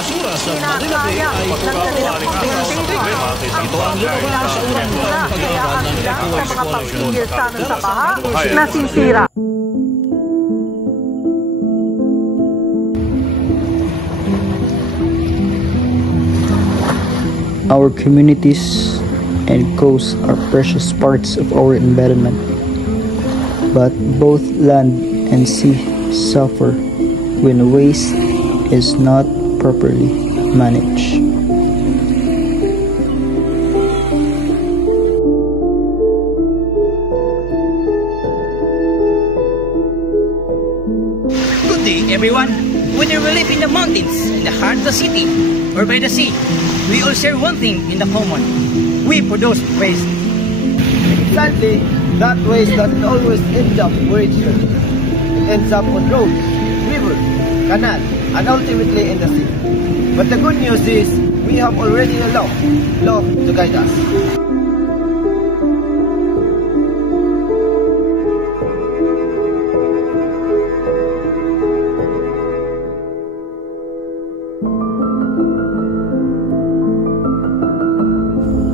basura sa Manila Bay ay pagkakawaling araw sa problema. Ito ang lumabas sa unang taong pag-aaral ng Ecowaste Coalition. Nasisira. Our communities and coasts are precious parts of our environment, but both land and sea suffer when waste is not properly managed. Good day, everyone. Whether we live in the mountains, in the heart of the city, or by the sea, we all share one thing in the common. We produce waste. Sadly, that waste doesn't always end up where it should. It ends up on roads, rivers, canal, and ultimately in the sea. But the good news is, we have already a law to guide us.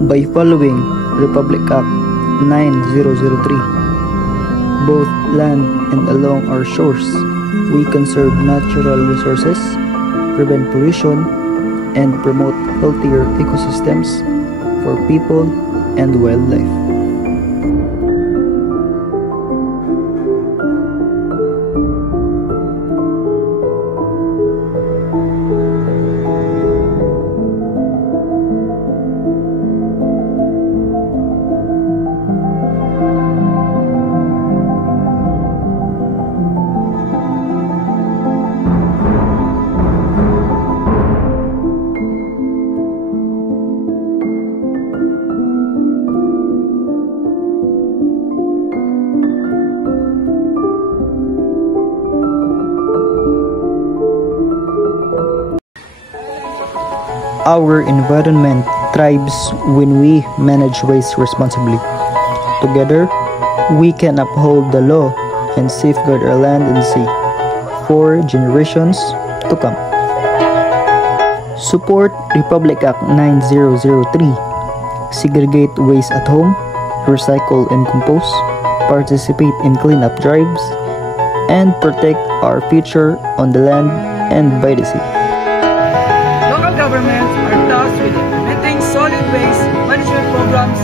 By following Republic Act 9003, both land and along our shores, we conserve natural resources, prevent pollution, and promote healthier ecosystems for people and wildlife. Our environment thrives when we manage waste responsibly. Together, we can uphold the law and safeguard our land and sea for generations to come. Support Republic Act 9003. Segregate waste at home, recycle and compost, participate in cleanup drives, and protect our future on the land and by the sea. Local governments are tasked with implementing solid waste management programs